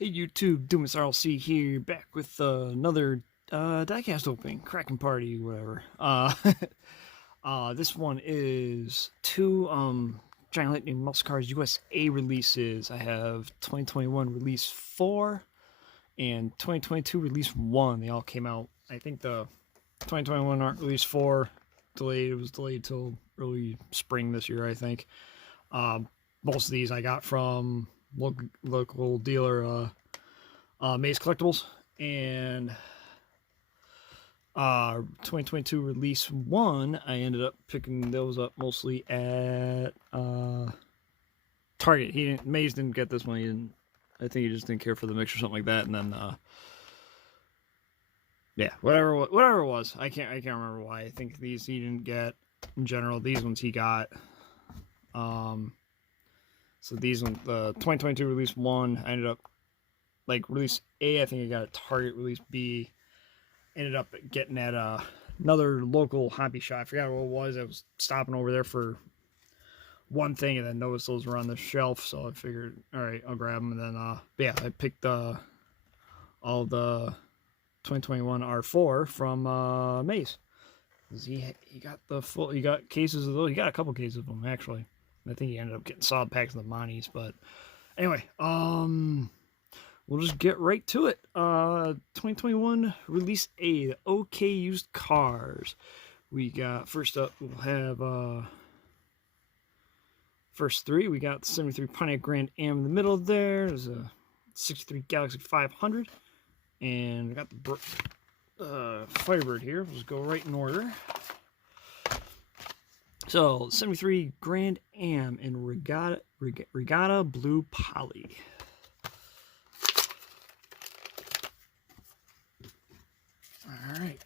Hey YouTube, Doomus RLC here, back with another diecast opening, Kraken Party, whatever. This one is two Giant Lightning Muscle Cars USA releases. I have 2021 release 4 and 2022 release 1. They all came out. I think the 2021 release 4 delayed. It was delayed till early spring this year, I think. Most of these I got from local dealer Maze Collectibles, and 2022 release 1 I ended up picking those up mostly at Target. Maze didn't get this one. I think he just didn't care for the mix or something like that. And then yeah, whatever it was, I can't remember why. I think these he didn't get in general. These ones he got. So these ones, the 2022 release 1, I ended up, like, release A, I think I got at Target. Release B, ended up getting at another local hobby shop. I forgot what it was. I was stopping over there for one thing and then noticed those were on the shelf. So I figured, all right, I'll grab them. And then, yeah, I picked all the 2021 R4 from Maze. He got cases of those. He got a couple cases of them, actually. I think he ended up getting solid packs of the Monties, but anyway, we'll just get right to it. 2021 release A, the OK used cars. We got, first up, we'll have first three. We got the 73 Pontiac Grand Am in the middle there. There's a 63 Galaxy 500, and we got the Firebird here. We'll just go right in order. So, 73 Grand Am in Regatta Blue Poly. Alright.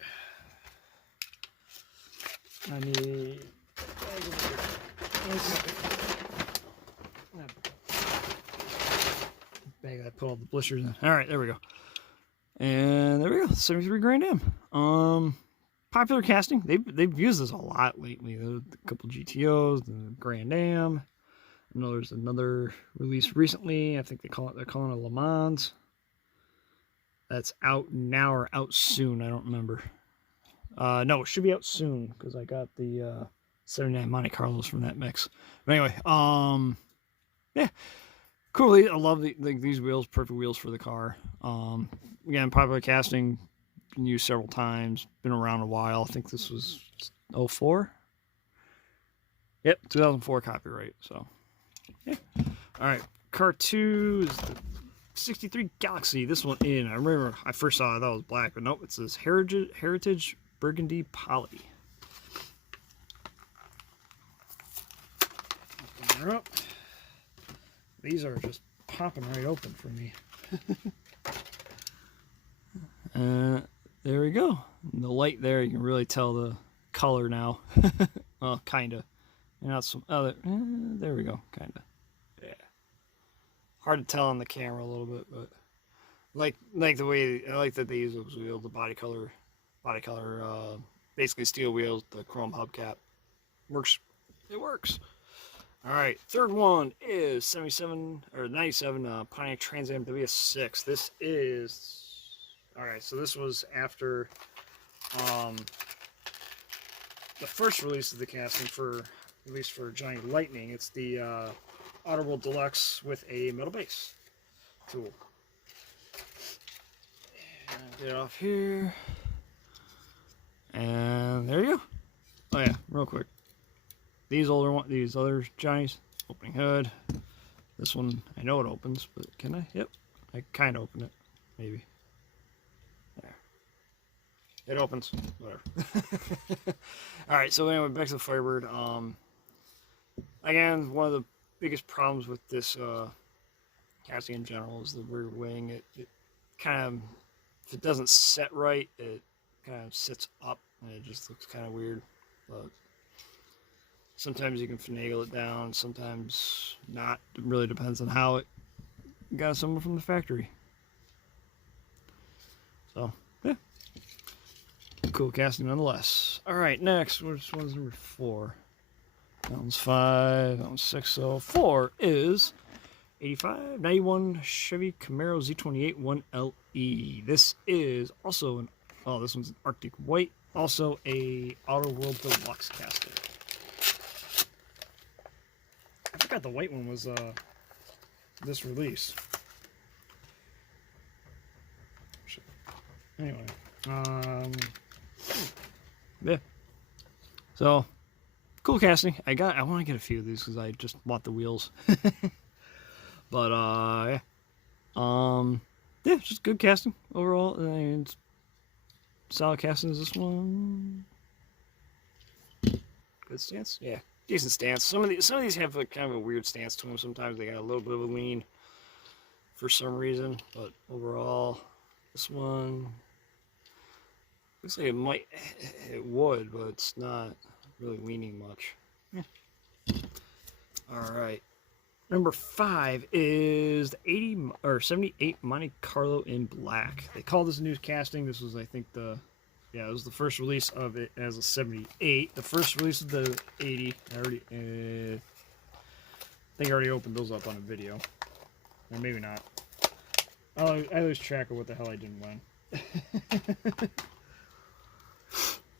I need... Bag I put all the blisters in. Alright, there we go. And there we go, 73 Grand Am. Popular casting. They've used this a lot lately. There's a couple GTOs, the Grand Am. I know there's another release recently. I think they're calling it Le Mans. That's out now or out soon. I don't remember. No, it should be out soon because I got the 79 Monte Carlos from that mix. But anyway, yeah, cool. I love these wheels. Perfect wheels for the car. Again, popular casting. Been used several times, been around a while. I think this was 04. Yep, 2004 copyright. So, yeah. All right, car 2 is the 63 Galaxy. This one in. I remember I first saw it, I thought it was black, but nope, it says Heritage Burgundy Poly. Open her up. These are just popping right open for me. There we go. In the light there, you can really tell the color now. Well, kinda. Not some other. There we go. Kinda. Yeah. Hard to tell on the camera a little bit, but like the way I like that they use those wheels, the body color, basically steel wheels, the chrome hubcap. Works. It works. All right. Third one is 77 or 97 Pontiac Trans Am WS6. This is. Alright, so this was after the first release of the casting at least for Giant Lightning. It's the Audible Deluxe with a metal base tool. And get it off here. And there you go. Oh yeah, real quick. These other Johnnies, opening hood. This one, I know it opens, but can I? Yep, I kind of open it, maybe. It opens, whatever. Alright, so anyway, back to the Firebird. Again, one of the biggest problems with this casting in general is the rear wing. It kind of, if it doesn't set right, it kind of sits up and it just looks kind of weird. But sometimes you can finagle it down, sometimes not. It really depends on how it got someone from the factory. So, yeah. Cool casting nonetheless. Alright, next, which one's number 4? That one's 5, that one's 6, so 4 is 85, 91 Chevy Camaro Z28 1LE. This is also an, oh, this one's an Arctic White, also a Auto World Deluxe casting. I forgot the white one was this release. Anyway, yeah. So cool casting. I want to get a few of these because I just bought the wheels. But yeah. Yeah, just good casting overall. And solid casting is this one. Good stance, yeah, decent stance. Some of these have like kind of a weird stance to them. Sometimes they got a little bit of a lean for some reason, but overall, this one looks like it would, but it's not really leaning much. Yeah. All right. Number 5 is the 80 or 78 Monte Carlo in black. They call this a new casting. This was, I think, it was the first release of it as a 78. The first release of the 80. I think I already opened those up on a video, or maybe not. I lose track of what the hell I did when.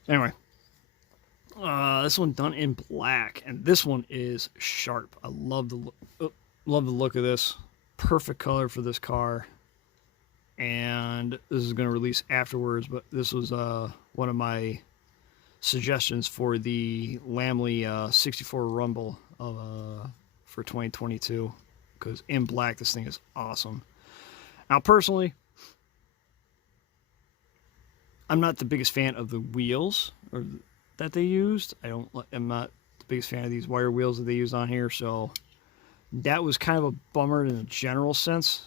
Anyway. This one done in black, and this one is sharp. I love the look of this. Perfect color for this car. And this is going to release afterwards, but this was one of my suggestions for the Lamley 64 Rumble for 2022, because in black this thing is awesome. Now personally, I'm not the biggest fan of the wheels that they used. I'm not the biggest fan of these wire wheels that they used on here, so that was kind of a bummer in a general sense.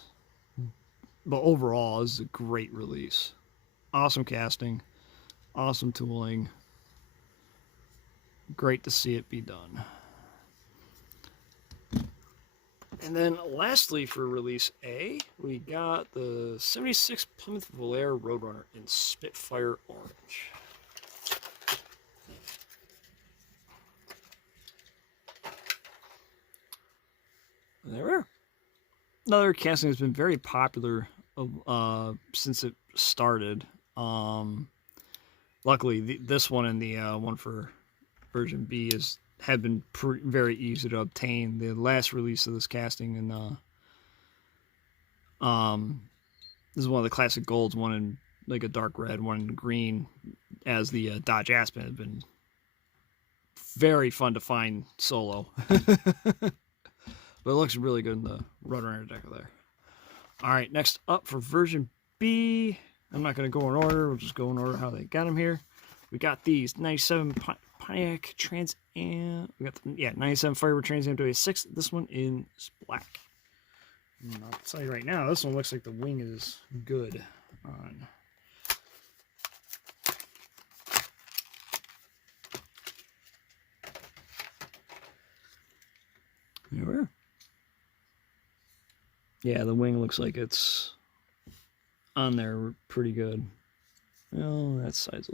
But overall, this is a great release. Awesome casting, awesome tooling. Great to see it be done. And then lastly for release A, we got the 76 Plymouth Volare Roadrunner in Spitfire Orange. There we are. Another casting has been very popular since it started. Luckily, this one and the one for version B have been very easy to obtain. The last release of this casting, and this is one of the classic golds, one in like a dark red, one in green, as the Dodge Aspen, has been very fun to find solo. But it looks really good in the Roadrunner decal there. Alright, next up for version B. I'm not going to go in order. We'll just go in order how they got them here. We got these 97 Pontiac Trans Am. We got the 97 Firebird Trans Am 286. This one in black. And I'll tell you right now, this one looks like the wing is good on. There we are. Yeah, the wing looks like it's on there pretty good. Well, that side's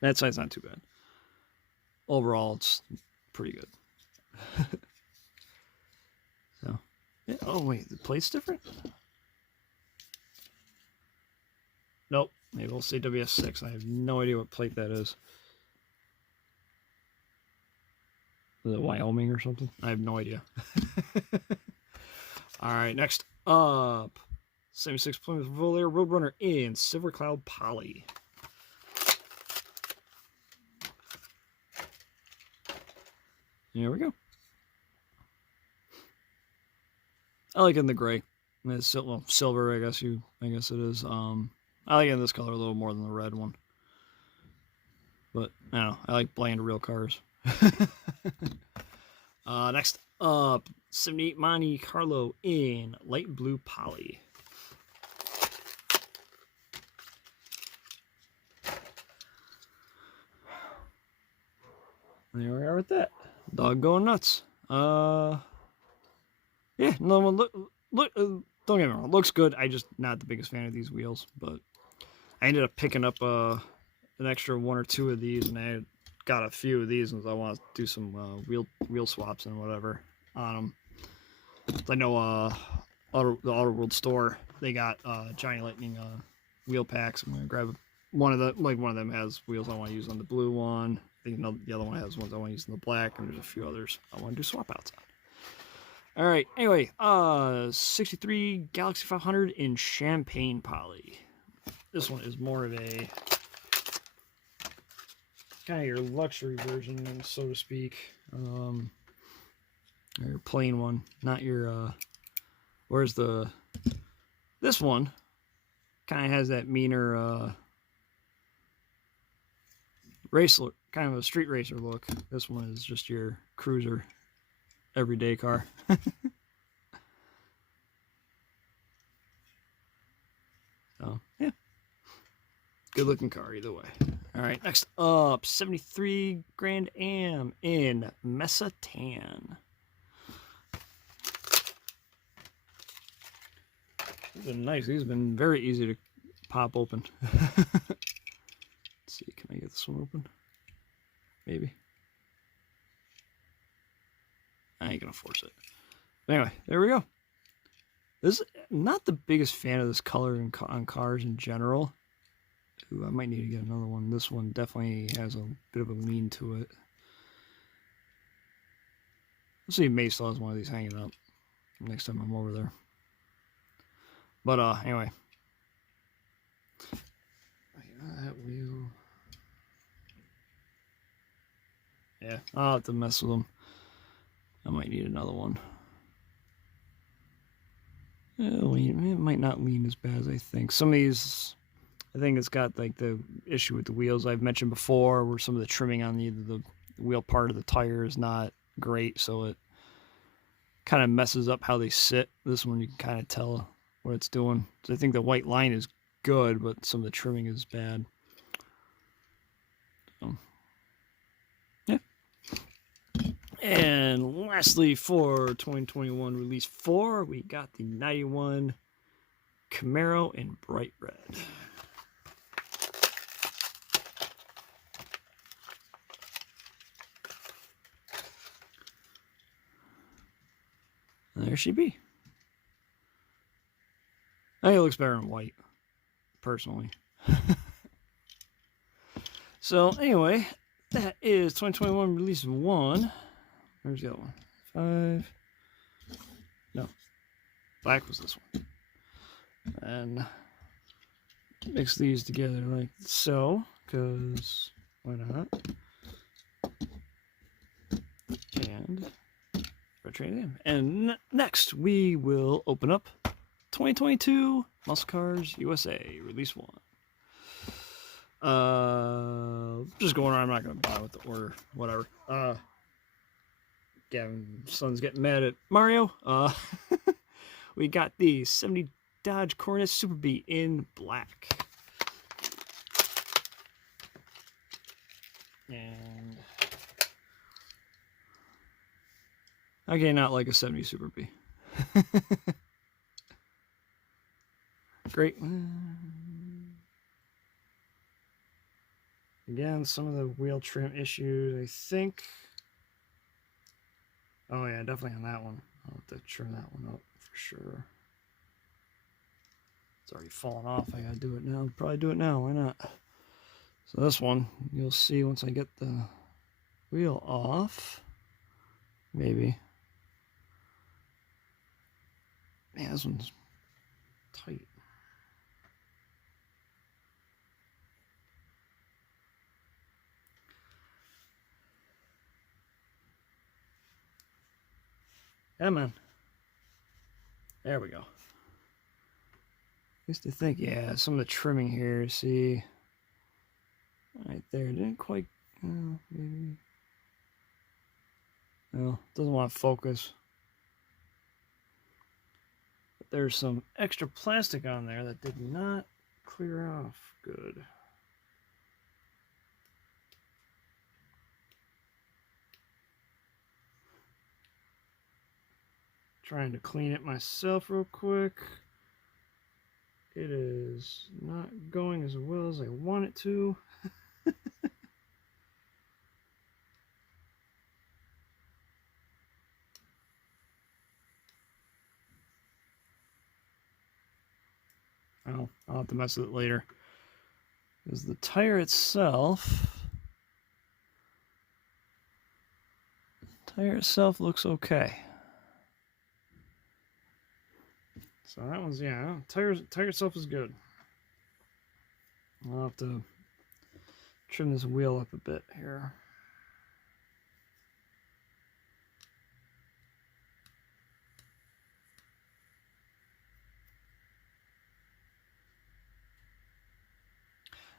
that side's not too bad. Overall, it's pretty good. So, yeah. Oh wait, the plate's different? Nope. Maybe we'll say WS6. I have no idea what plate that is. Is it Wyoming or something? I have no idea. Alright, next up, 76 Plymouth Volare Roadrunner in Silver Cloud Poly. Here we go. I like it in the gray. It's silver, I guess it is. I like it in this color a little more than the red one. But I don't know, I like bland real cars. Next up, 78 Monte Carlo in light blue poly. There we are with that. Dog going nuts. Yeah, no one look. Don't get me wrong, looks good. I just not the biggest fan of these wheels, but I ended up picking up an extra one or two of these, and I got a few of these, and I want to do some wheel swaps and whatever on them. I know the Auto World store, they got Johnny Lightning wheel packs. I'm gonna grab one of them has wheels I want to use on the blue one. I think the other one has ones I want to use on the black, and there's a few others I want to do swap outs on. All right. Anyway, 63 Galaxy 500 in champagne poly. This one is more of a kind of your luxury version, so to speak. Your plain one, not your where's this one kind of has that meaner racer, kind of a street racer look. This one is just your cruiser everyday car. So yeah, good looking car either way. All right, next up, 73 Grand Am in Mesa Tan. These have been nice. These have been very easy to pop open. Let's see, can I get this one open? Maybe. I ain't gonna force it. Anyway, there we go. This is not the biggest fan of this color on cars in general. Ooh, I might need to get another one. This one definitely has a bit of a lean to it. Let's see if May still has one of these hanging up next time I'm over there. But anyway. That wheel. Yeah, I'll have to mess with them. I might need another one. It might not lean as bad as I think. Some of these, I think it's got like the issue with the wheels I've mentioned before, where some of the trimming on the wheel part of the tire is not great, so it kind of messes up how they sit. This one you can kind of tell what it's doing. So I think the white line is good, but some of the trimming is bad. So, yeah. And lastly, for 2021 release 4, we got the 91 Camaro in bright red. And there she be. I think it looks better in white, personally. So anyway, that is 2021 release 1. Where's the other one? 5. No. Black was this one. And mix these together like so, because why not? And trade in. And next we will open up 2022 Muscle Cars USA Release 1. Just going on, I'm not gonna buy with the order, whatever. Gavin's son's getting mad at Mario. We got the 70 Dodge Coronet Super B in black. And okay, not like a 70 Super B. Great. Again, some of the wheel trim issues, I think. Oh yeah, definitely on that one. I'll have to trim that one up for sure. It's already fallen off. I gotta do it now. Probably do it now. Why not? So this one, you'll see once I get the wheel off. Maybe. Man, this one's tight. Come on. There we go. Used to think, yeah, some of the trimming here, see, right there, didn't quite, maybe, no, doesn't want to focus. But there's some extra plastic on there that did not clear off good. Trying to clean it myself real quick. It is not going as well as I want it to. I'll have to mess with it later. Because the tire itself looks okay. So that one's, yeah, tire itself is good. I'll have to trim this wheel up a bit here.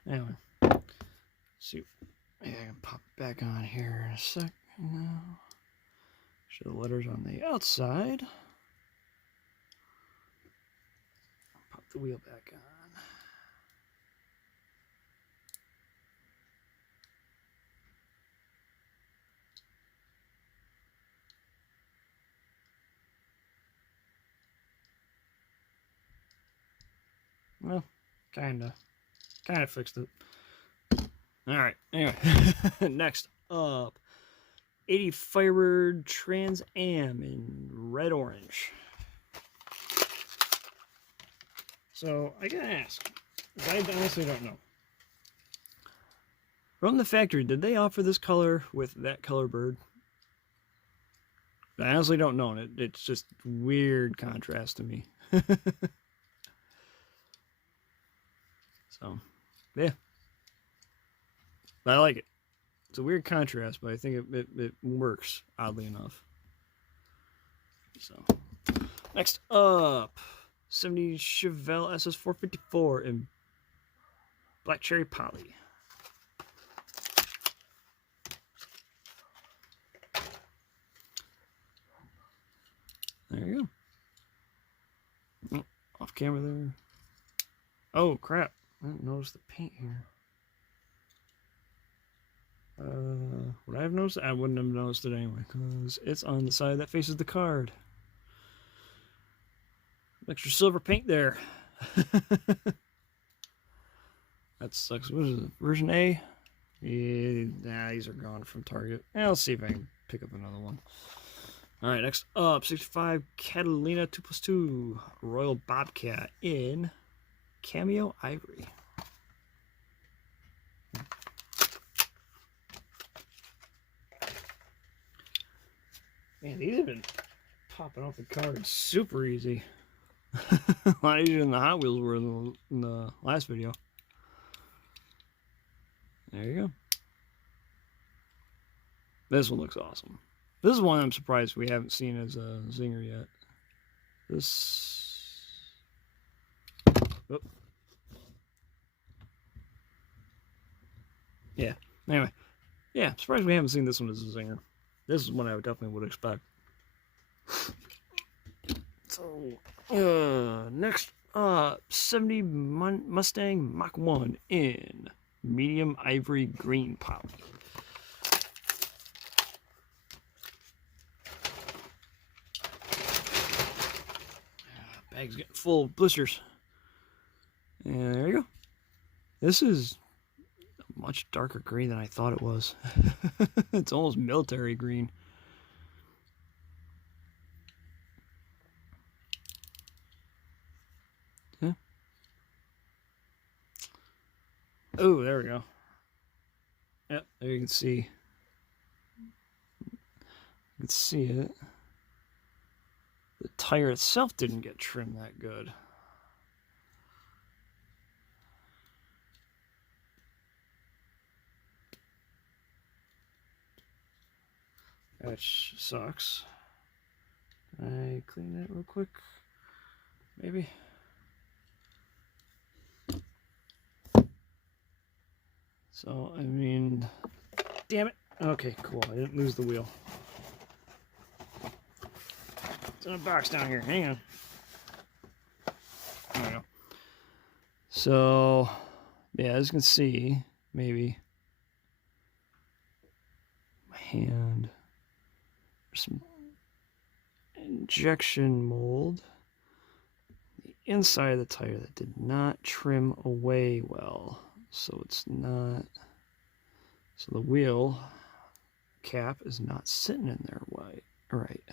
Anyway, let's see. Yeah, I can pop it back on here in a sec. Now, show the letters on the outside. Pop the wheel back on. Well, kinda fixed it. All right. Anyway, next up, 80 Firebird Trans Am in red orange. So I gotta ask, I honestly don't know. From the factory, did they offer this color with that color bird? I honestly don't know. It's just weird contrast to me. So, yeah. I like it. It's a weird contrast, but I think it works, oddly enough. So, next up, 70 Chevelle SS454 in Black Cherry Poly. There you go. Oh, off camera there. Oh, crap. I didn't notice the paint here. Would I have noticed it? I wouldn't have noticed it anyway, because it's on the side that faces the card. Extra silver paint there. That sucks. What is it? Version A? Yeah, nah, these are gone from Target. I'll see if I can pick up another one. Alright, next up, 65 Catalina 2+2 Royal Bobcat in Cameo Ivory. Man, these have been popping off the cards super easy. A lot easier than the Hot Wheels were in the last video. There you go. This one looks awesome. This is one I'm surprised we haven't seen as a zinger yet. This... Oh. Yeah. Anyway. Yeah, I'm surprised we haven't seen this one as a zinger. This is one I definitely would expect. So, next up, 70 Mustang Mach 1 in medium ivory green poly. Bag's getting full of blisters. And there you go. This is a much darker green than I thought it was. It's almost military green. Yeah. Oh, there we go. Yep, there you can see. You can see it. The tire itself didn't get trimmed that good. Which sucks. Can I clean that real quick? Maybe. So, I mean, damn it. Okay, cool. I didn't lose the wheel. It's in a box down here. Hang on. There we go. So, yeah, as you can see, maybe my hand. There's some injection mold. The inside of the tire that did not trim away well. So it's not. So the wheel cap is not sitting in there right.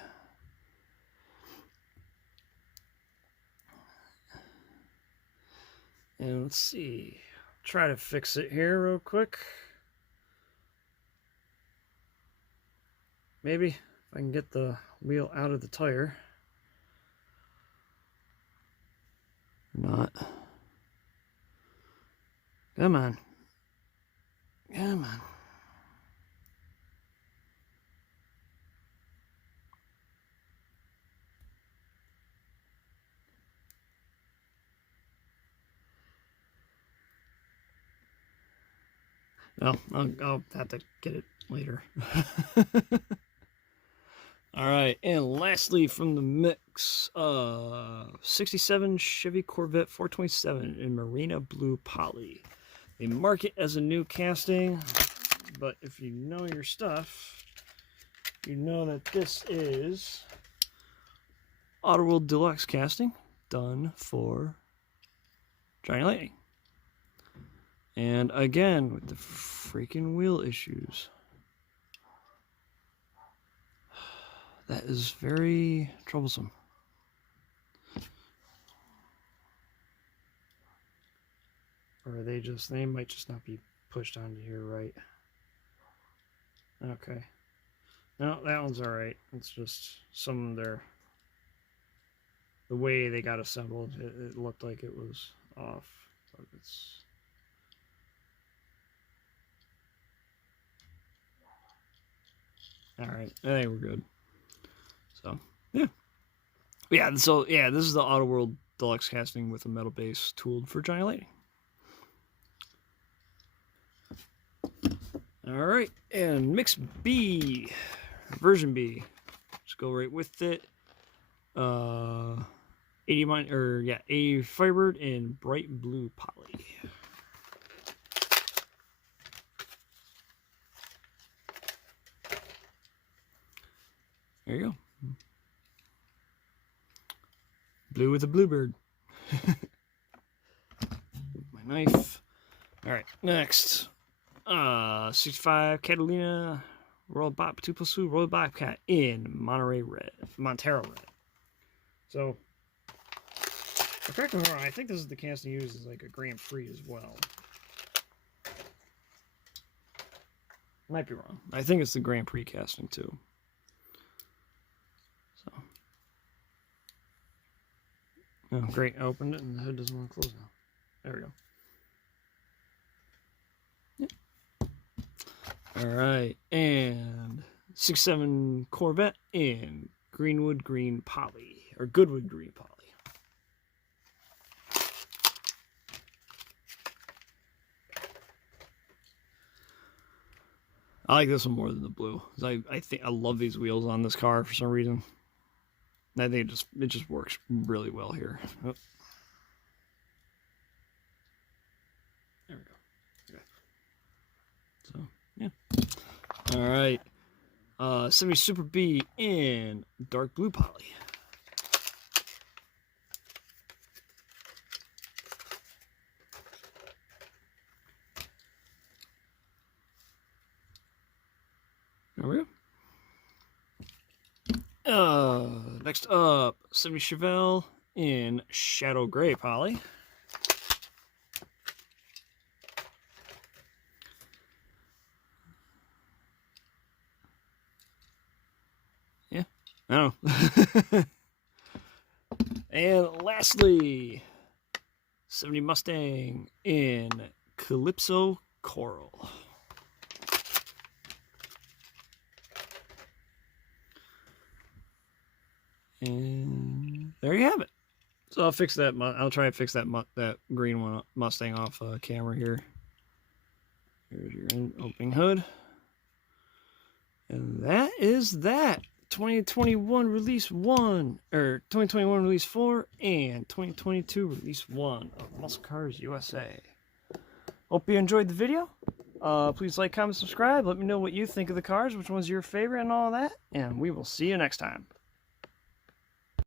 And let's see. Try to fix it here real quick. Maybe if I can get the wheel out of the tire. Not. Come on. Come on. No, I'll have to get it later. All right, and lastly from the mix, 67 Chevy Corvette 427 in Marina Blue Poly. They mark it as a new casting, but if you know your stuff, you know that this is Autoworld Deluxe casting done for Giant Lightning. And again, with the freaking wheel issues. That is very troublesome. Or they might just not be pushed onto here right. Okay. No, that one's alright. It's just some of their, the way they got assembled, it looked like it was off. But it's, alright, I think we're good. So, yeah. Yeah, so, yeah, this is the Autoworld Deluxe casting with a metal base tooled for Giant Lightning. Alright, and Mix B, version B. Let's go right with it. 80 Firebird in bright blue poly. There you go. Blue with a bluebird. My knife. Alright, next. 65 Catalina Royal Bob 2+2 Royal Bobcat in Montero Red. So, correct me if I'm wrong, I think this is the casting used as like a Grand Prix as well. Might be wrong. I think it's the Grand Prix casting too. So, oh great! I opened it and the hood doesn't want to close now. There we go. Alright, and 67 Corvette in Greenwood Green Poly, or Goodwood Green Poly. I like this one more than the blue. I think I love these wheels on this car for some reason. I think it just works really well here. Oh. There we go. Okay. So. Yeah. All right. 70 Super B in dark blue poly. There we go. Next up, 70 Chevelle in shadow gray poly. Oh. And lastly, 70 Mustang in Calypso Coral. And there you have it. So I'll fix that. I'll try and fix that green one Mustang off camera here. Here's your opening hood. And that is that. 2021 release 1, or 2021 release 4, and 2022 release 1 of Muscle Cars USA. Hope you enjoyed the video. Please like, comment, subscribe. Let me know what you think of the cars, which one's your favorite, and all that. And we will see you next time.